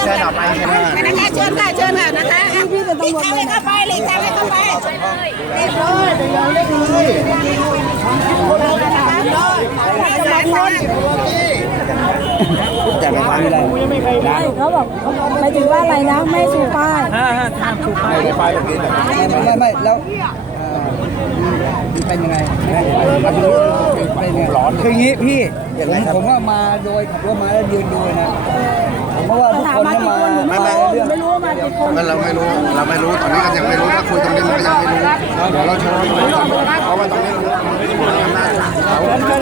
เชิญออกไปใช่ไหมนะคะเชิญค่ะเชิญค่ะนะคะพี่จะต้องหลีกทางให้เข้าไปหลีกทางให้เข้าไปเรียบร้อยเดี๋ยวเรียบร้อยสามคนแต่ไม่ฟังอะไรไม่เขาบอกหมายถึงว่าอะไรนะไม่ชูป้ายไม่ไปแบบนี้ไม่ไม่แล้วเป็นยังไงเป็นยังไงร้อนคืออย่างนี้พี่ผมผมว่ามาโดยขับรถมาแล้วยืนดูนะ ไม่รู้หนูไม่รู้ว่ามากี่คนมันเราไม่รู้เราไม่รู้ตอนนี้ก็ยังไม่รู้ถ้าคุยตรงนี้มันก็ยังไม่รู้เดี๋ยวเราเชิญเพราะว่าตรงนี้มันมีอำนาจเขาผมเชิญ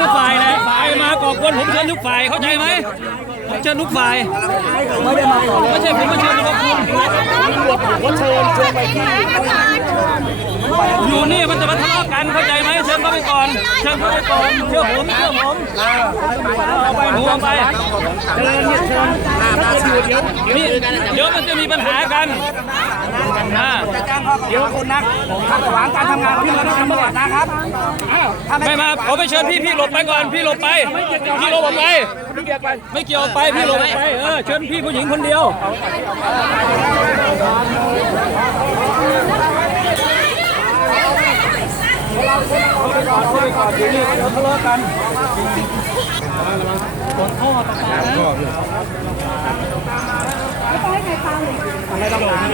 ทุกฝ่ายแหละฝ่ายมาก่อกวนผมเชิญทุกฝ่ายเข้าใจไหมผมเชิญทุกฝ่ายไม่ได้มาก่อไม่ใช่ผมมาเชิญนะครับคุณอยู่นี่มันจะมาทะเลาะกันเข้าใจไหมเชิญเขาไปก่อนเชิญเขาไปก่อนเชื่อผมเชื่อผมเอาไปหนูเอาไปเชิญเชิญนี่เดี๋ยวมันจะมีปัญหากัน อ่าเดี๋ยวคุณนะผมขัดขวางการทำงานของพี่น้องตำรวจนะครับไม่มาผมไปเชิญพี่พี่หลบไปก่อนพี่หลบไปพี่หลบออกไปไม่เกี่ยวไปพี่หลบออกไปเออเชิญพี่ผู้หญิงคนเดียวไม่ต้องให้ใครฟัง